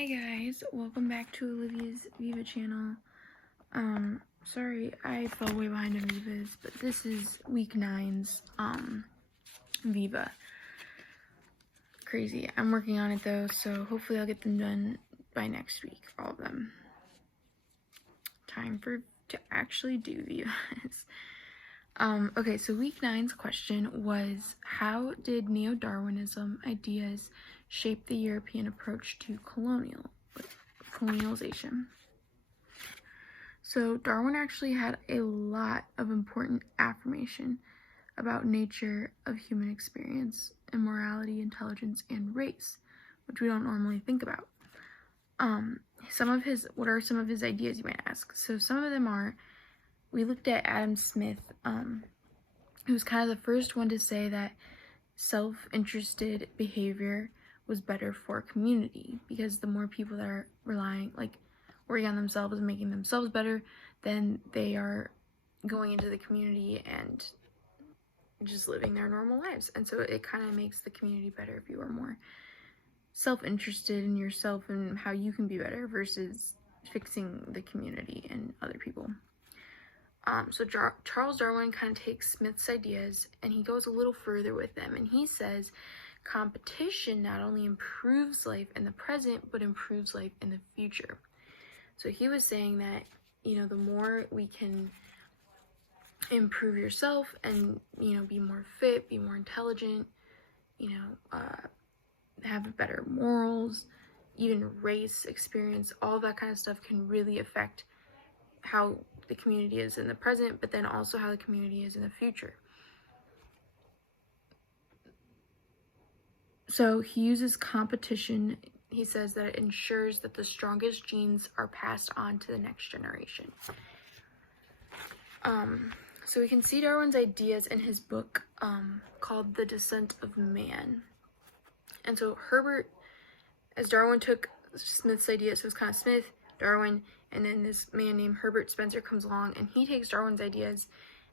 Hi guys, welcome back to Olivia's Viva channel. Sorry I fell way behind on Viva's, but this is week 9's Viva. Crazy. I'm working on it though, so hopefully I'll get them done by next week, all of them. Time to actually do Viva's. Okay, so week 9's question was, how did Neo-Darwinism ideas shape the European approach to colonialization? So Darwin actually had a lot of important affirmation about nature of human experience and morality, intelligence, and race, which we don't normally think about. What are some of his ideas, you might ask? So some of them are, we looked at Adam Smith, who was kind of the first one to say that self-interested behavior was better for a community, because the more people that are working on themselves and making themselves better, then they are going into the community and just living their normal lives. And so it kind of makes the community better if you are more self-interested in yourself and how you can be better versus fixing the community and other people. So Charles Darwin kind of takes Smith's ideas and he goes a little further with them, and he says competition not only improves life in the present, but improves life in the future. So he was saying that, the more we can improve yourself and, be more fit, be more intelligent, have better morals, even race experience, all that kind of stuff can really affect how the community is in the present, but then also how the community is in the future. So he uses competition. He says that it ensures that the strongest genes are passed on to the next generation. So we can see Darwin's ideas in his book called The Descent of Man. And so as Darwin took Smith's ideas, so it was kind of Smith, Darwin, and then this man named Herbert Spencer comes along, and he takes Darwin's ideas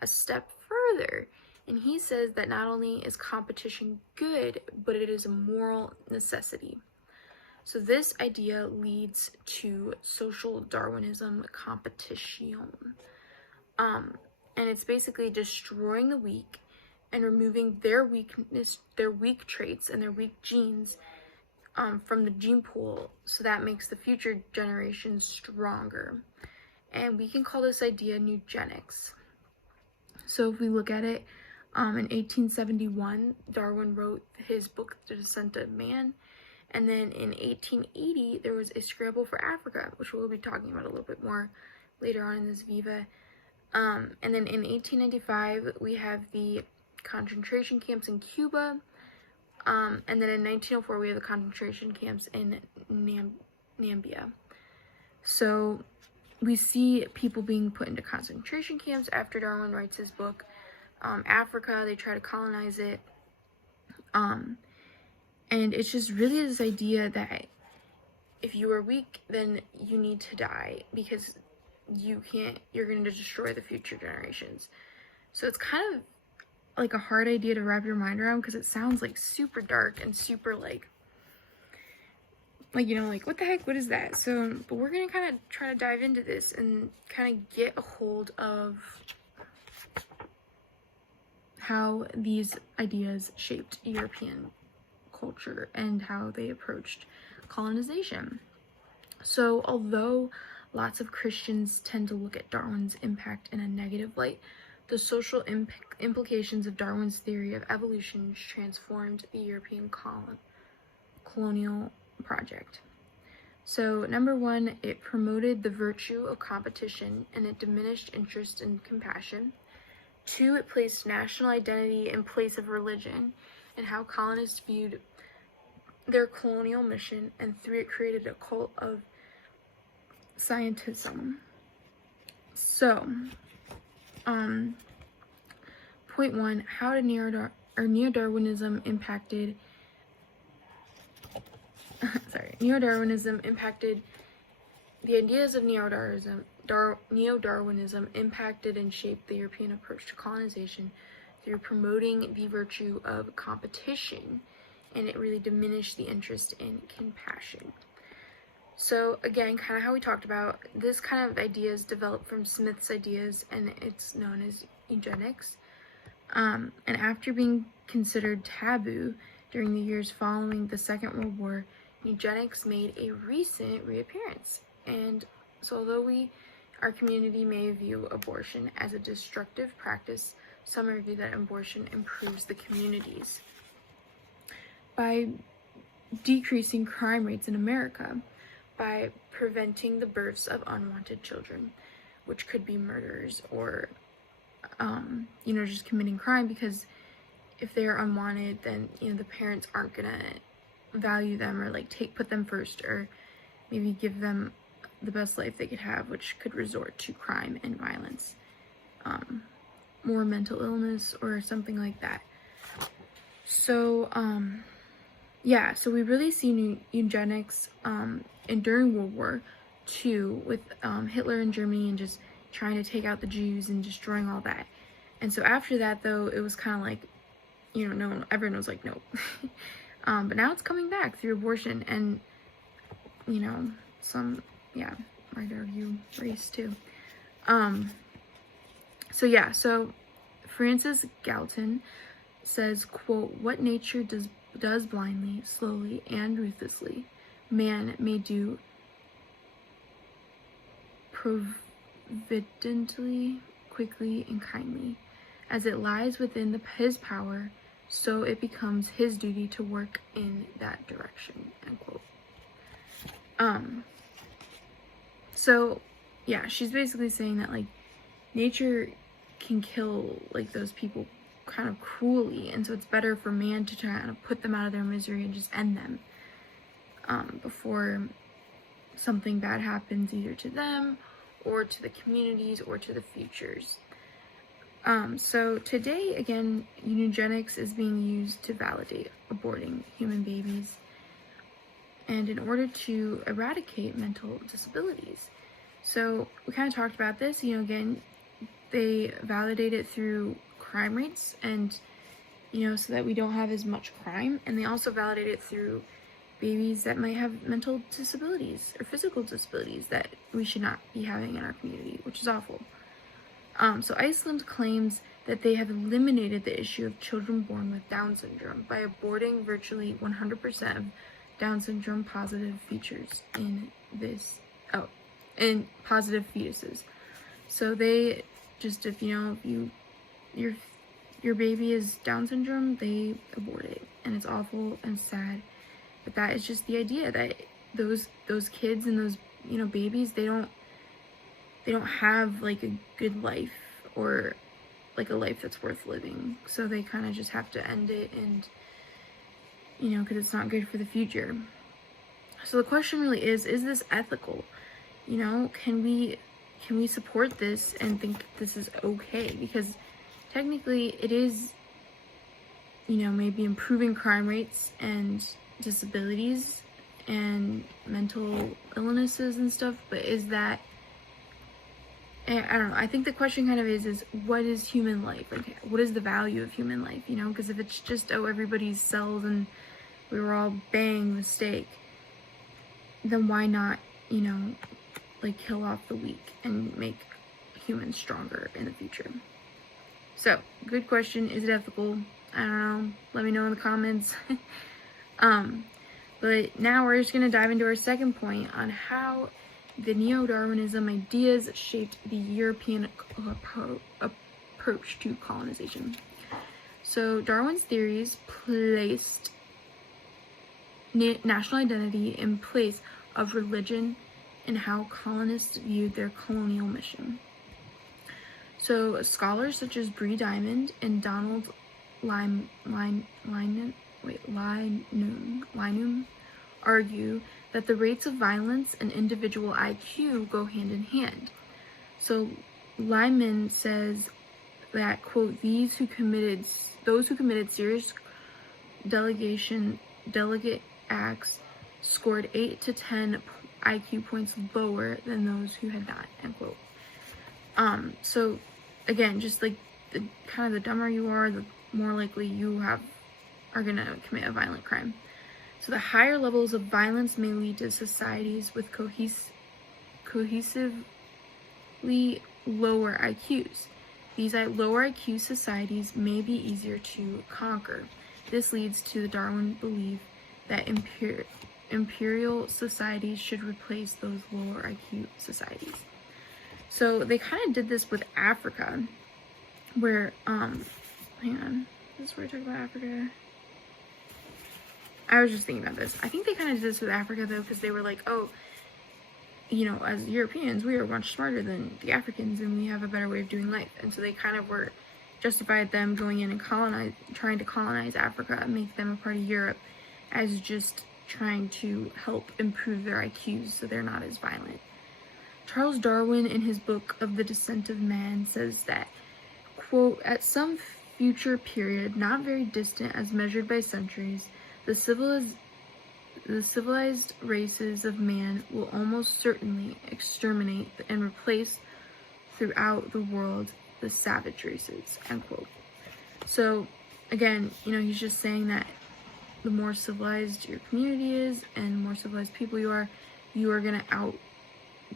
a step further. And he says that not only is competition good, but it is a moral necessity. So this idea leads to social Darwinism, competition. And it's basically destroying the weak and removing their weakness, their weak traits, and their weak genes from the gene pool, so that makes the future generations stronger. And we can call this idea Eugenics. So if we look at it, in 1871, Darwin wrote his book, The Descent of Man. And then in 1880, there was a scramble for Africa, which we'll be talking about a little bit more later on in this Viva. And then in 1895, we have the concentration camps in Cuba. And then in 1904, we have the concentration camps in Namibia. So we see people being put into concentration camps after Darwin writes his book. Africa, they try to colonize it. And it's just really this idea that if you are weak, then you need to die, because you're going to destroy the future generations. So it's kind of like a hard idea to wrap your mind around, because it sounds like super dark and super like what the heck, what is that? So, but we're gonna kind of try to dive into this and kind of get a hold of how these ideas shaped European culture and how they approached colonization. So although lots of Christians tend to look at Darwin's impact in a negative light, the social implications of Darwin's theory of evolution transformed the European colonial project. So, number one, it promoted the virtue of competition and it diminished interest in compassion. 2, it placed national identity in place of religion and how colonists viewed their colonial mission. And 3, it created a cult of scientism. So, point 1, how did Neo-Darwinism impacted Neo-Darwinism impacted the ideas of Neo-Darwinism impacted and shaped the European approach to colonization through promoting the virtue of competition, and it really diminished the interest in compassion. So again, kind of how we talked about, this kind of ideas developed from Smith's ideas, and it's known as eugenics. And after being considered taboo during the years following the Second World War, eugenics made a recent reappearance. And so although our community may view abortion as a destructive practice, some argue that abortion improves the communities by decreasing crime rates in America, by preventing the births of unwanted children, which could be murderers or just committing crime, because if they're unwanted, then the parents aren't gonna value them or put them first, or maybe give them the best life they could have, which could resort to crime and violence, more mental illness or something like that. So so we really see eugenics and during World War II with Hitler in Germany and just trying to take out the Jews and destroying all that. And so after that, though, it was kind of like, everyone was like, no. But now it's coming back through abortion and, some, might argue race too. So Francis Galton says, quote, "What nature does blindly, slowly, and ruthlessly, man may do providently, quickly, and kindly. As it lies within his power, so it becomes his duty to work in that direction," end quote. She's basically saying that nature can kill those people kind of cruelly, and so it's better for man to try to put them out of their misery and just end them before something bad happens either to them or to the communities or to the futures. So today, again, eugenics is being used to validate aborting human babies and in order to eradicate mental disabilities. So we kind of talked about this, again, they validate it through crime rates and, so that we don't have as much crime. And they also validate it through babies that might have mental disabilities or physical disabilities that we should not be having in our community, which is awful. So Iceland claims that they have eliminated the issue of children born with Down syndrome by aborting virtually 100% of Down syndrome positive features in positive fetuses. So they just, if your baby is Down syndrome, they abort it, and it's awful and sad. But that is just the idea that those kids and those babies, they don't have a good life or a life that's worth living. So they kind of just have to end it, and because it's not good for the future. So the question really is this ethical? Can we support this and think this is okay? Because technically it is, maybe improving crime rates and disabilities and mental illnesses and stuff, but is that, I don't know, I think the question kind of is what is human life? What is the value of human life, because if it's just, everybody's cells and we were all bang mistake, then why not, kill off the weak and make humans stronger in the future? So, good question. Is it ethical? I don't know. Let me know in the comments. But now we're just going to dive into our second point on how the Neo-Darwinism ideas shaped the European approach to colonization. So, Darwin's theories placed national identity in place of religion and how colonists viewed their colonial mission. So scholars such as Bree Diamond and Donald Lynum argue that the rates of violence and individual IQ go hand in hand. So Lyman says that, quote, those who committed serious delegate acts scored 8 to 10 IQ points lower than those who had not, end quote. So again, just the dumber you are, the more likely you are gonna commit a violent crime. So the higher levels of violence may lead to societies with cohesively lower IQs. These lower IQ societies may be easier to conquer. This leads to the Darwin belief that imperial societies should replace those lower IQ societies. So they kind of did this with Africa, where, hang on, this is where I talk about Africa. I was just thinking about this. I think they kind of did this with Africa, though, because they were like, oh, you know, as Europeans, we are much smarter than the Africans, and we have a better way of doing life. And so they kind of were justified them going in and trying to colonize Africa and make them a part of Europe as just trying to help improve their IQs so they're not as violent. Charles Darwin, in his book of The Descent of Man, says that, quote, at some future period, not very distant as measured by centuries, the civilized races of man will almost certainly exterminate and replace throughout the world the savage races, end quote. So, again, you know, he's just saying that the more civilized your community is and more civilized people you are going to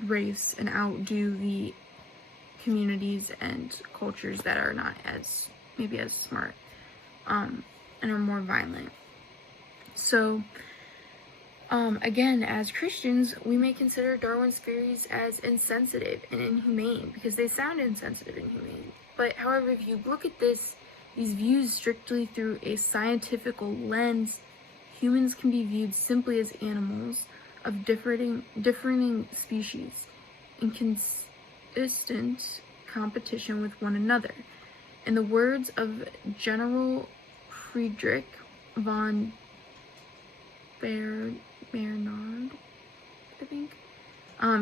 outrace and outdo the communities and cultures that are not as, maybe as smart, and are more violent. So, again, as Christians, we may consider Darwin's theories as insensitive and inhumane because they sound insensitive and inhumane. But, however, if you look at these views strictly through a scientific lens, humans can be viewed simply as animals of differing species in consistent competition with one another. In the words of General Friedrich von Bernard, I think.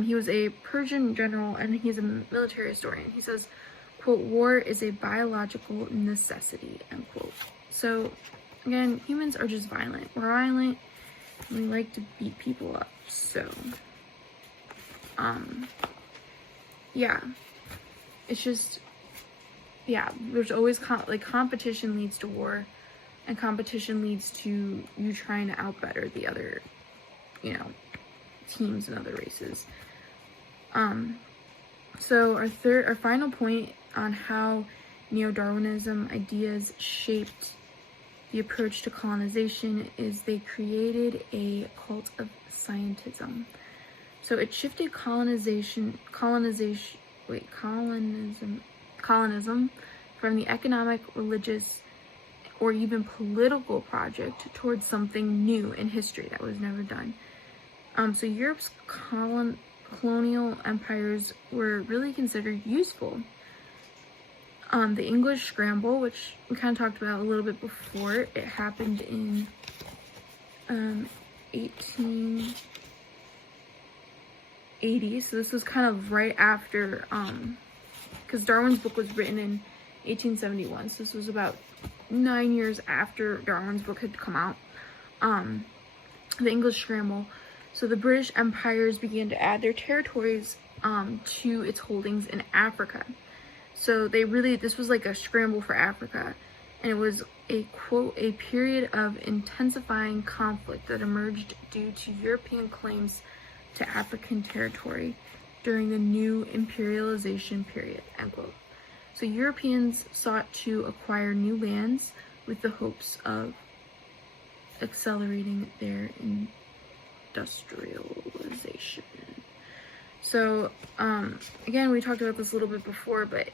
He was a Persian general and he's a military historian. He says, quote, war is a biological necessity, end quote. So, again, humans are just violent. We're violent. We like to beat people up. So, yeah. It's just, yeah, there's always, competition leads to war. And competition leads to you trying to outbetter the other, you know, teams and other races. So our final point on how Neo-Darwinism ideas shaped the approach to colonization is they created a cult of scientism. So it shifted colonism from the economic, religious, or even political project towards something new in history that was never done. So Europe's colonial empires were really considered useful. The English Scramble, which we kind of talked about a little bit before, it happened in 1880. So this was kind of right after, because Darwin's book was written in 1871. So this was about 9 years after Darwin's book had come out. The English Scramble. So the British empires began to add their territories to its holdings in Africa. So this was like a scramble for Africa. And it was a, quote, a period of intensifying conflict that emerged due to European claims to African territory during the new imperialization period, end quote. So Europeans sought to acquire new lands with the hopes of accelerating their industrialization. So, again, we talked about this a little bit before, but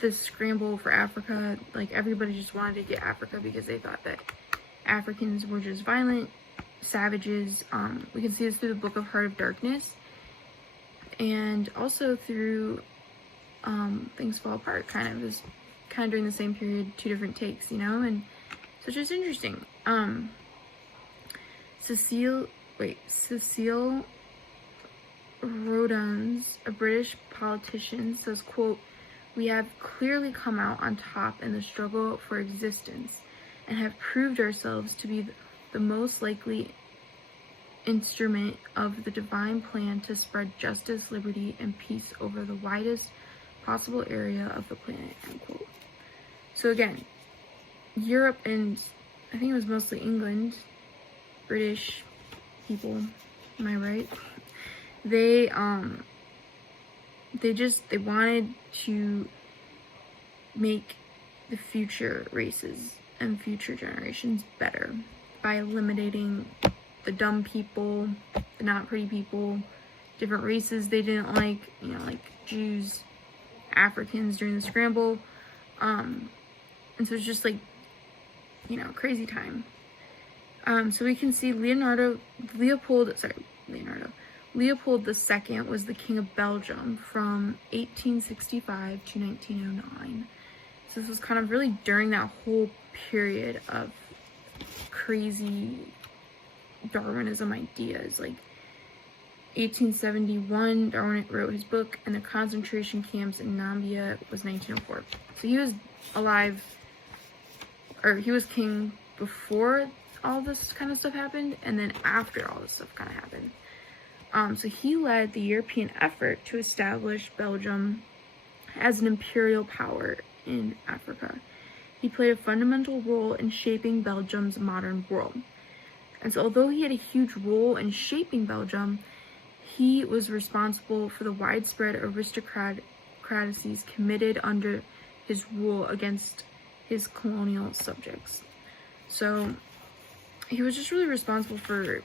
this scramble for Africa, like everybody just wanted to get Africa because they thought that Africans were just violent, savages. We can see this through the book of Heart of Darkness, and also through Things Fall Apart, kind of during the same period, two different takes, you know, and so it's just interesting. Cecile Rodins, a British politician, says, quote, "We have clearly come out on top in the struggle for existence and have proved ourselves to be the most likely instrument of the divine plan to spread justice, liberty, and peace over the widest possible area of the planet," end quote. So again, Europe and I think it was mostly England, British people, am I right? They wanted to make the future races and future generations better by eliminating the dumb people, the not pretty people, different races they didn't like, you know, like Jews, Africans during the scramble. And so it's just like, you know, crazy time. So we can see Leopold II was the King of Belgium from 1865 to 1909. So this was kind of really during that whole period of crazy Darwinism ideas. Like 1871, Darwin wrote his book, and the concentration camps in Namibia was 1904. So he was alive, or he was king before all this kind of stuff happened, and then after all this stuff kind of happened. So he led the European effort to establish Belgium as an imperial power in Africa. He played a fundamental role in shaping Belgium's modern world. And so although he had a huge role in shaping Belgium, he was responsible for the widespread aristocracies committed under his rule against his colonial subjects. So he was just really responsible for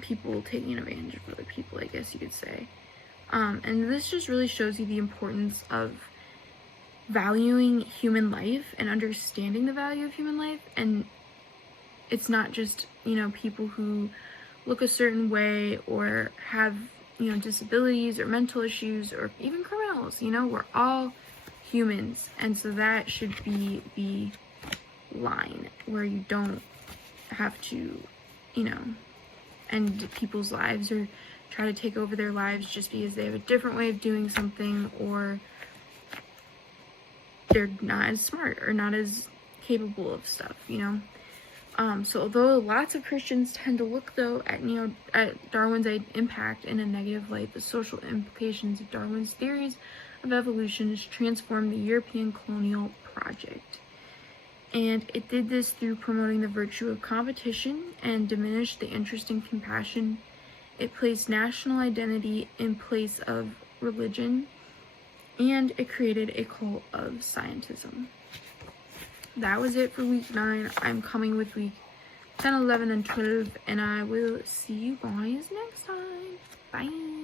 people taking advantage of other people, I guess you could say. And this just really shows you the importance of valuing human life and understanding the value of human life. And it's not just, you know, people who look a certain way or have, you know, disabilities or mental issues or even criminals. You know, we're all humans, and so that should be the line where you don't have to, you know, end people's lives or try to take over their lives just because they have a different way of doing something, or they're not as smart or not as capable of stuff, you know. So although lots of Christians tend to look, though, at Darwin's impact in a negative light, the social implications of Darwin's theories of evolution has transformed the European colonial project. And it did this through promoting the virtue of competition and diminished the interest in compassion. It placed national identity in place of religion, and it created a cult of scientism. That was it for week 9. I'm coming with week 10, 11, and 12, and I will see you guys next time. Bye.